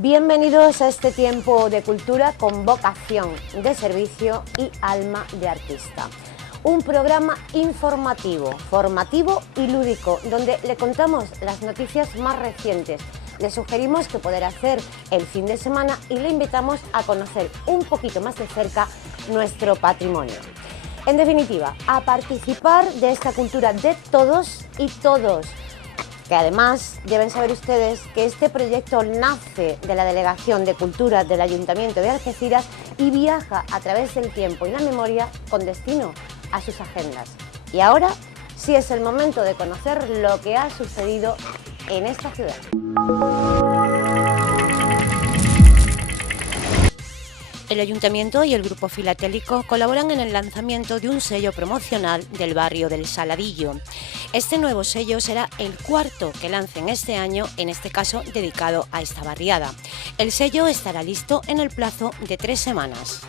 Bienvenidos a este tiempo de cultura con vocación de servicio y alma de artista. Un programa informativo, formativo y lúdico, donde le contamos las noticias más recientes. Le sugerimos que poder hacer el fin de semana y le invitamos a conocer un poquito más de cerca nuestro patrimonio. En definitiva, a participar de esta cultura de todos y todos. Que además deben saber ustedes que este proyecto nace de la Delegación de Cultura del Ayuntamiento de Algeciras y viaja a través del tiempo y la memoria con destino a sus agendas. Y ahora sí es el momento de conocer lo que ha sucedido en esta ciudad. El Ayuntamiento y el Grupo Filatélico colaboran en el lanzamiento de un sello promocional del barrio del Saladillo. Este nuevo sello será el cuarto que lancen este año, en este caso dedicado a esta barriada. El sello estará listo en el plazo de 3 semanas.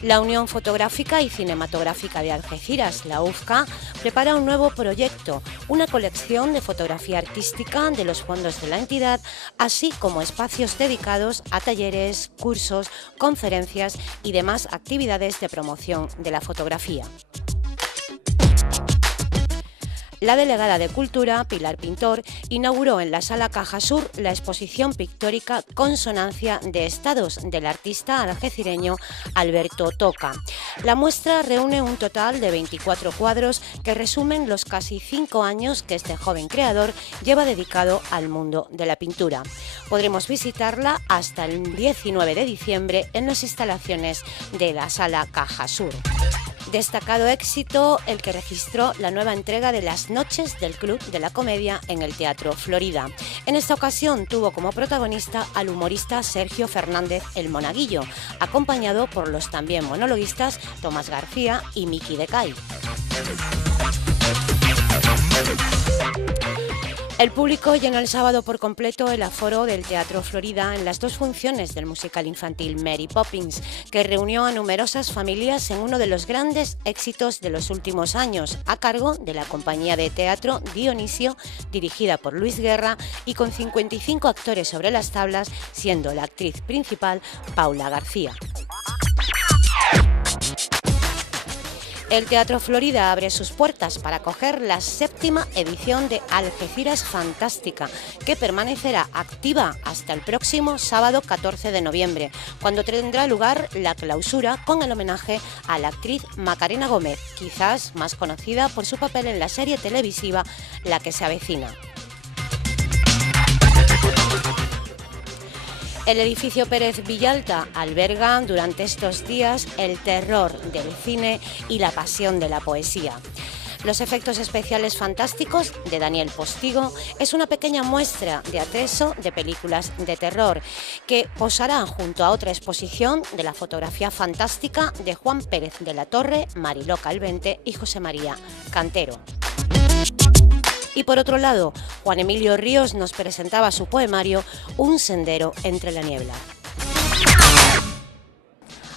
La Unión Fotográfica y Cinematográfica de Algeciras, la UFCA, prepara un nuevo proyecto, una colección de fotografía artística de los fondos de la entidad, así como espacios dedicados a talleres, cursos, conferencias y demás actividades de promoción de la fotografía. La delegada de Cultura, Pilar Pintor, inauguró en la Sala Caja Sur la exposición pictórica Consonancia de Estados del artista algecireño Alberto Toca. La muestra reúne un total de 24 cuadros que resumen los casi 5 años que este joven creador lleva dedicado al mundo de la pintura. Podremos visitarla hasta el 19 de diciembre en las instalaciones de la Sala Caja Sur. Destacado éxito el que registró la nueva entrega de las Noches del Club de la Comedia en el Teatro Florida. En esta ocasión tuvo como protagonista al humorista Sergio Fernández el Monaguillo, acompañado por los también monologuistas Tomás García y Miki Decay. El público llenó el sábado por completo el aforo del Teatro Florida en las 2 funciones del musical infantil Mary Poppins, que reunió a numerosas familias en uno de los grandes éxitos de los últimos años, a cargo de la compañía de teatro Dionisio, dirigida por Luis Guerra y con 55 actores sobre las tablas, siendo la actriz principal Paula García. El Teatro Florida abre sus puertas para acoger la 7ª edición de Algeciras Fantástica, que permanecerá activa hasta el próximo sábado 14 de noviembre, cuando tendrá lugar la clausura con el homenaje a la actriz Macarena Gómez, quizás más conocida por su papel en la serie televisiva La que se avecina. El edificio Pérez Villalta alberga durante estos días el terror del cine y la pasión de la poesía. Los efectos especiales fantásticos de Daniel Postigo es una pequeña muestra de atrezo de películas de terror que posará junto a otra exposición de la fotografía fantástica de Juan Pérez de la Torre, Mariló Calvente y José María Cantero. Y por otro lado, Juan Emilio Ríos nos presentaba su poemario Un sendero entre la niebla.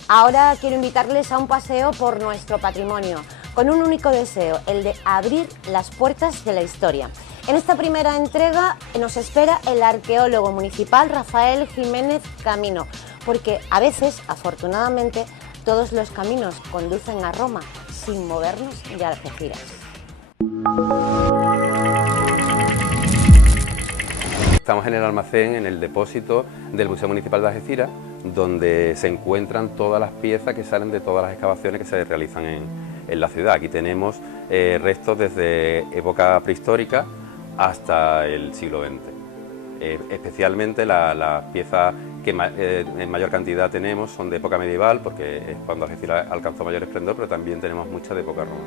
Ahora quiero invitarles a un paseo por nuestro patrimonio, con un único deseo, el de abrir las puertas de la historia. En esta primera entrega nos espera el arqueólogo municipal Rafael Jiménez Camino, porque a veces, afortunadamente, todos los caminos conducen a Roma sin movernos de Algeciras. Estamos en el almacén, en el depósito del Museo Municipal de Algeciras, donde se encuentran todas las piezas que salen de todas las excavaciones que se realizan en la ciudad. Aquí tenemos restos desde época prehistórica hasta el siglo XX. Especialmente las piezas que en mayor cantidad tenemos son de época medieval, porque es cuando Algeciras alcanzó mayor esplendor, pero también tenemos muchas de época romana.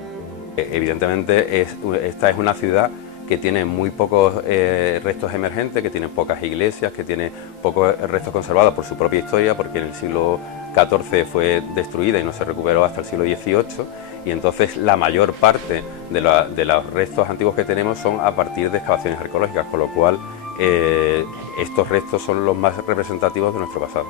Evidentemente esta es una ciudad que tiene muy pocos restos emergentes, que tiene pocas iglesias, que tiene pocos restos conservados por su propia historia, porque en el siglo XIV fue destruida y no se recuperó hasta el siglo XVIII, y entonces la mayor parte de los restos antiguos que tenemos son a partir de excavaciones arqueológicas, con lo cual estos restos son los más representativos de nuestro pasado.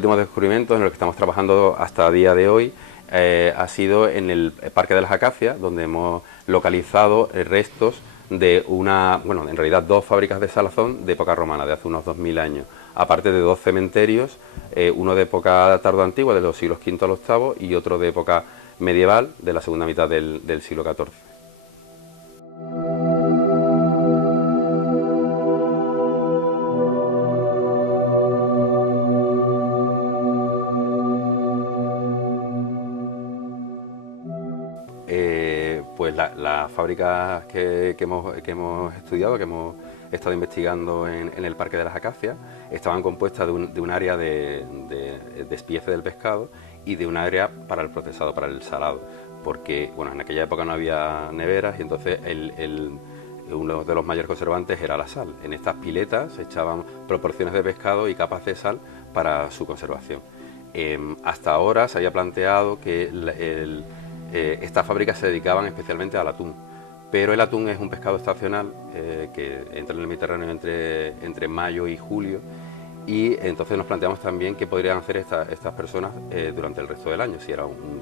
últimos descubrimientos en los que estamos trabajando hasta el día de hoy ha sido en el Parque de las Acacias, donde hemos localizado restos de en realidad 2 fábricas de salazón de época romana, de hace unos 2000 años, aparte de 2 cementerios, uno de época tardoantigua, de los siglos V al VIII, y otro de época medieval, de la segunda mitad del siglo XIV. Pues las fábricas que hemos estudiado, que hemos estado investigando en el Parque de las Acacias, estaban compuestas de un área de despiece del pescado y de un área para el procesado, para el salado, porque en aquella época no había neveras y entonces uno de los mayores conservantes era la sal. En estas piletas se echaban proporciones de pescado y capas de sal para su conservación. Hasta ahora se había planteado que estas fábricas se dedicaban especialmente al atún, pero el atún es un pescado estacional que entra en el Mediterráneo entre mayo y julio, y entonces nos planteamos también qué podrían hacer estas personas durante el resto del año, si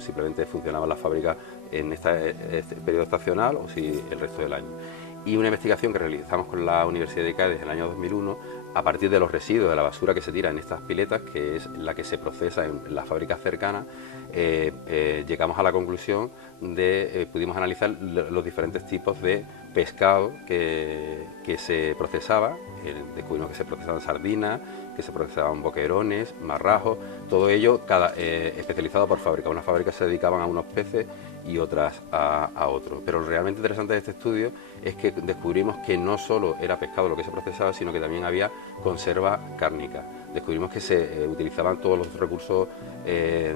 simplemente funcionaban las fábricas en este periodo estacional o si el resto del año. Y una investigación que realizamos con la Universidad de Cádiz en el año 2001, a partir de los residuos de la basura que se tira en estas piletas, que es la que se procesa en las fábricas cercanas, llegamos a la conclusión pudimos analizar los diferentes tipos de pescado que se procesaba. Descubrimos que se procesaban sardinas, que se procesaban boquerones, marrajos, todo ello especializado por fábrica. Unas fábricas se dedicaban a unos peces y otras a otros. Pero lo realmente interesante de este estudio es que descubrimos que no solo era pescado lo que se procesaba, sino que también había conserva cárnica. Descubrimos que se utilizaban todos los recursos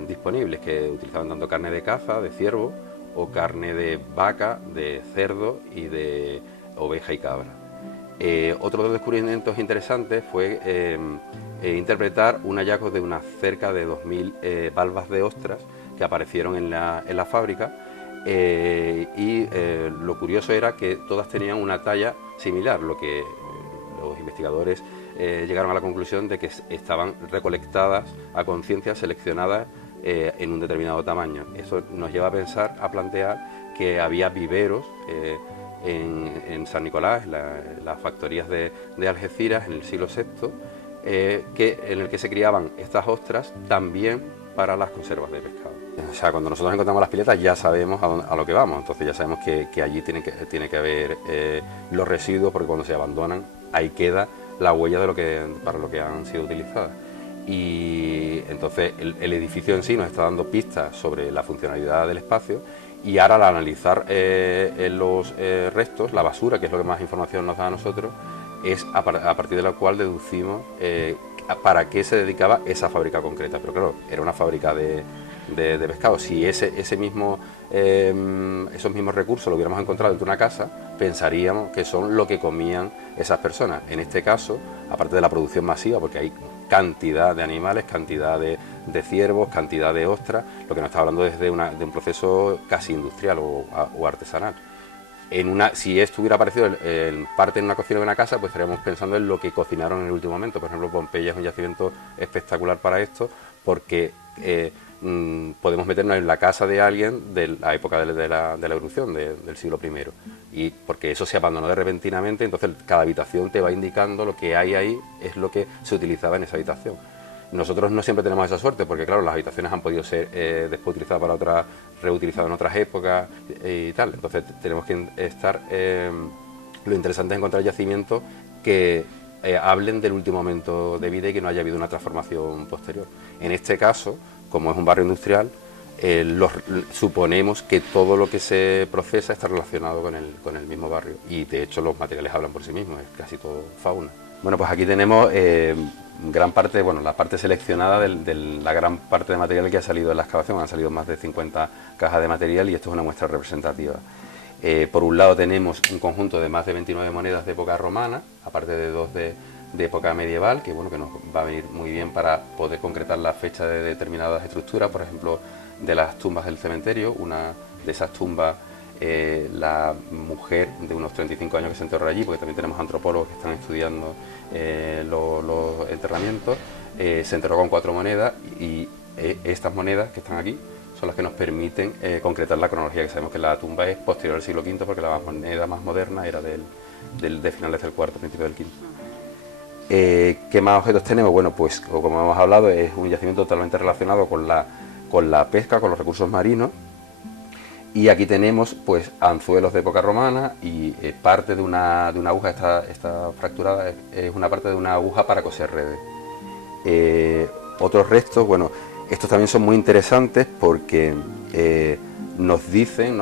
disponibles, que utilizaban tanto carne de caza, de ciervo, o carne de vaca, de cerdo y de oveja y cabra. Otro de los descubrimientos interesantes fue interpretar un hallazgo de cerca de 2000 valvas de ostras que aparecieron en la fábrica, y lo curioso era que todas tenían una talla similar, lo que los investigadores llegaron a la conclusión de que estaban recolectadas a conciencia, seleccionadas en un determinado tamaño. Eso nos lleva a plantear que había viveros en San Nicolás, en las factorías de Algeciras en el siglo VI, en el que se criaban estas ostras también para las conservas de pescado. O sea, cuando nosotros encontramos las piletas ya sabemos a lo que vamos, entonces ya sabemos que allí tiene que haber los residuos, porque cuando se abandonan ahí queda la huella para lo que han sido utilizadas. Y entonces el edificio en sí nos está dando pistas sobre la funcionalidad del espacio, y ahora al analizar los restos, la basura, que es lo que más información nos da a nosotros, es a partir de la cual deducimos para qué se dedicaba esa fábrica concreta. Pero claro, era una fábrica de pescado. Si esos mismos recursos lo hubiéramos encontrado dentro de una casa, pensaríamos que son lo que comían esas personas. En este caso, aparte de la producción masiva, porque hay cantidad de animales, cantidad de ciervos, cantidad de ostras, lo que nos está hablando es de un proceso casi industrial o artesanal. Si esto hubiera aparecido en parte en una cocina de una casa, pues estaríamos pensando en lo que cocinaron en el último momento. Por ejemplo, Pompeya es un yacimiento espectacular para esto, porque podemos meternos en la casa de alguien de la época de la erupción del siglo I, y porque eso se abandonó repentinamente, entonces cada habitación te va indicando lo que hay ahí, es lo que se utilizaba en esa habitación. Nosotros no siempre tenemos esa suerte, porque claro, las habitaciones han podido ser después utilizadas para otras, reutilizadas en otras épocas y tal. Entonces tenemos que estar... lo interesante es encontrar yacimientos que hablen del último momento de vida y que no haya habido una transformación posterior. En este caso, como es un barrio industrial, suponemos que todo lo que se procesa está relacionado con el mismo barrio, y de hecho los materiales hablan por sí mismos, es casi todo fauna. Bueno, pues aquí tenemos gran parte, la parte seleccionada de la gran parte de material que ha salido de la excavación. Han salido más de 50 cajas de material y esto es una muestra representativa. Por un lado tenemos un conjunto de más de 29 monedas de época romana, aparte de 2 de época medieval, que nos va a venir muy bien para poder concretar la fecha de determinadas estructuras. Por ejemplo, de las tumbas del cementerio, una de esas tumbas la mujer de unos 35 años que se enterró allí, porque también tenemos antropólogos que están estudiando los enterramientos, se enterró con 4 monedas y estas monedas que están aquí son las que nos permiten concretar la cronología, que sabemos que la tumba es posterior al siglo V porque la moneda más moderna era de finales del IV, principio del V. ¿Qué más objetos tenemos? Bueno, pues como hemos hablado, es un yacimiento totalmente relacionado con la pesca, con los recursos marinos. Y aquí tenemos pues anzuelos de época romana y parte de una aguja, está fracturada, es una parte de una aguja para coser redes. Otros restos, bueno, estos también son muy interesantes porque nos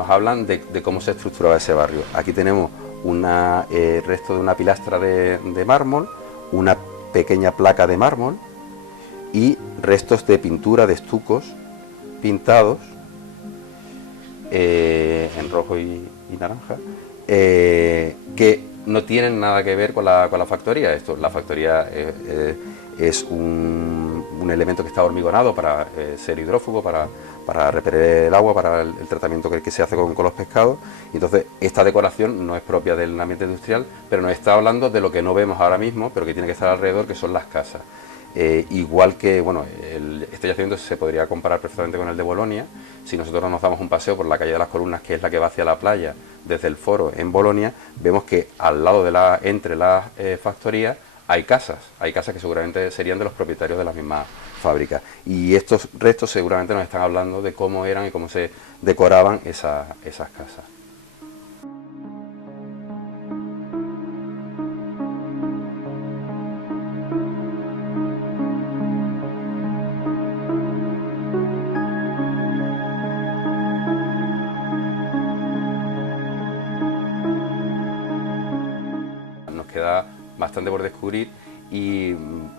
hablan de cómo se estructuraba ese barrio. Aquí tenemos un resto de una pilastra de mármol, una pequeña placa de mármol y restos de pintura, de estucos pintados en rojo y naranja, que no tienen nada que ver con la factoría. La factoría es un elemento que está hormigonado para ser hidrófugo, para repeler el agua, para el tratamiento que se hace con los pescados. Y entonces esta decoración no es propia del ambiente industrial, pero nos está hablando de lo que no vemos ahora mismo, pero que tiene que estar alrededor, que son las casas. Igual que, bueno, este yacimiento se podría comparar perfectamente con el de Bolonia. Si nosotros nos damos un paseo por la calle de las Columnas, que es la que va hacia la playa desde el Foro en Bolonia, vemos que al lado entre las factorías hay casas que seguramente serían de los propietarios de las mismas fábricas. Y estos restos seguramente nos están hablando de cómo eran y cómo se decoraban esas casas. Queda bastante por descubrir y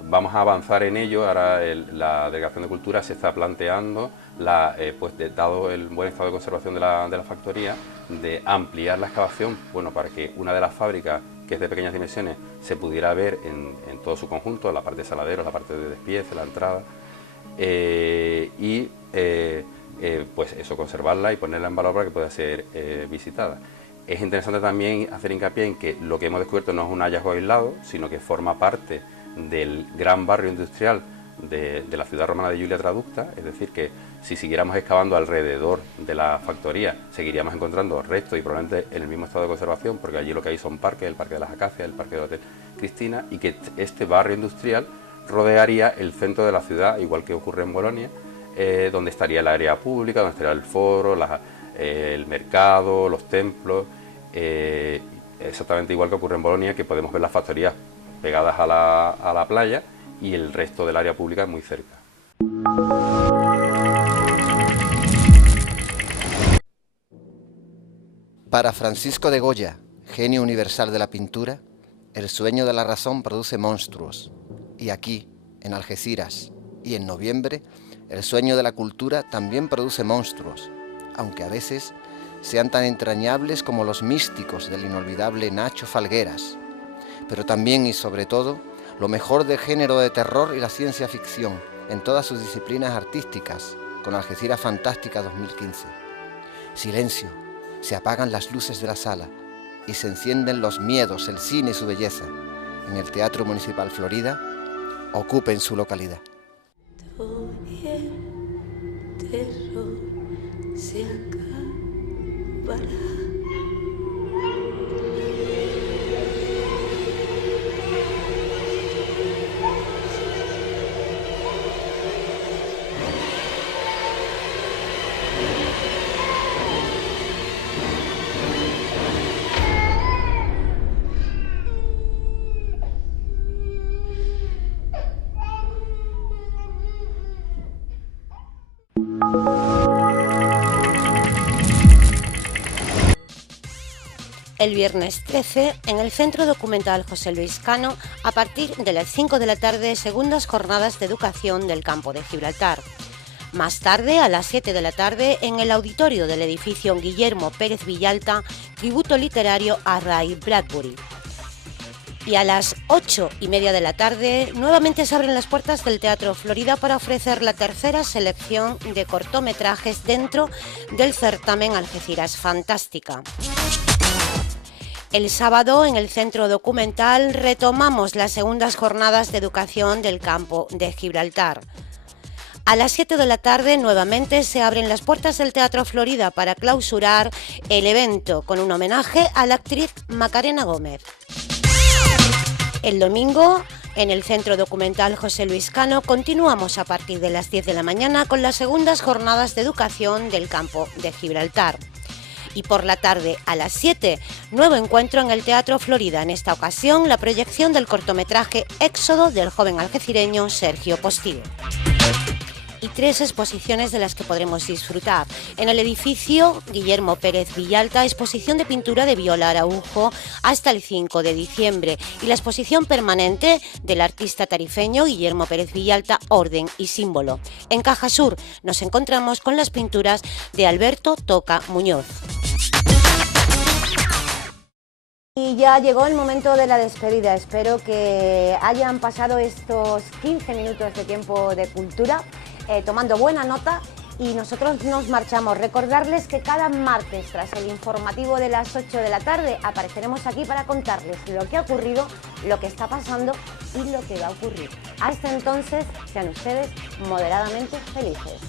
vamos a avanzar en ello. Ahora la Delegación de Cultura se está planteando, dado el buen estado de conservación de la factoría, de ampliar la excavación, bueno, para que una de las fábricas, que es de pequeñas dimensiones, se pudiera ver en todo su conjunto, la parte de saladeros, la parte de despiece, la entrada, pues eso, conservarla y ponerla en valor para que pueda ser visitada. Es interesante también hacer hincapié en que lo que hemos descubierto no es un hallazgo aislado, sino que forma parte del gran barrio industrial de la ciudad romana de Iulia Traducta, es decir, que si siguiéramos excavando alrededor de la factoría seguiríamos encontrando restos y probablemente en el mismo estado de conservación, porque allí lo que hay son parques, el Parque de las Acacias, el Parque del Hotel Cristina, y que este barrio industrial rodearía el centro de la ciudad, igual que ocurre en Bolonia, donde estaría el área pública, donde estaría el foro, el mercado, los templos, exactamente igual que ocurre en Bolonia, que podemos ver las factorías pegadas a la playa y el resto del área pública muy cerca. Para Francisco de Goya, genio universal de la pintura, el sueño de la razón produce monstruos. Y aquí, en Algeciras y en noviembre, el sueño de la cultura también produce monstruos, aunque a veces sean tan entrañables como los místicos del inolvidable Nacho Falgueras, pero también y sobre todo lo mejor del género de terror y la ciencia ficción en todas sus disciplinas artísticas, con Algeciras Fantástica 2015. Silencio, se apagan las luces de la sala y se encienden los miedos, el cine y su belleza. En el Teatro Municipal Florida, ocupen su localidad. Todo el terror se acabará. El viernes 13, en el Centro Documental José Luis Cano, a partir de las 5 de la tarde, segundas jornadas de educación del campo de Gibraltar. Más tarde, a las 7 de la tarde, en el auditorio del edificio Guillermo Pérez Villalta, tributo literario a Ray Bradbury. Y a las 8:30 de la tarde nuevamente se abren las puertas del Teatro Florida para ofrecer la tercera selección de cortometrajes dentro del certamen Algeciras Fantástica. El sábado, en el Centro Documental, retomamos las segundas jornadas de educación del campo de Gibraltar. A las 7 de la tarde nuevamente se abren las puertas del Teatro Florida para clausurar el evento con un homenaje a la actriz Macarena Gómez. El domingo, en el Centro Documental José Luis Cano, continuamos a partir de las 10 de la mañana con las segundas jornadas de educación del campo de Gibraltar. Y por la tarde, a las 7, nuevo encuentro en el Teatro Florida. En esta ocasión, la proyección del cortometraje Éxodo del joven algecireño Sergio Postigo. Y 3 exposiciones de las que podremos disfrutar. En el edificio Guillermo Pérez Villalta, exposición de pintura de Viola Araujo hasta el 5 de diciembre. Y la exposición permanente del artista tarifeño Guillermo Pérez Villalta, Orden y Símbolo. En Caja Sur nos encontramos con las pinturas de Alberto Toca Muñoz. Y ya llegó el momento de la despedida. Espero que hayan pasado estos 15 minutos de tiempo de cultura tomando buena nota, y nosotros nos marchamos. Recordarles que cada martes, tras el informativo de las 8 de la tarde, apareceremos aquí para contarles lo que ha ocurrido, lo que está pasando y lo que va a ocurrir. Hasta entonces, sean ustedes moderadamente felices.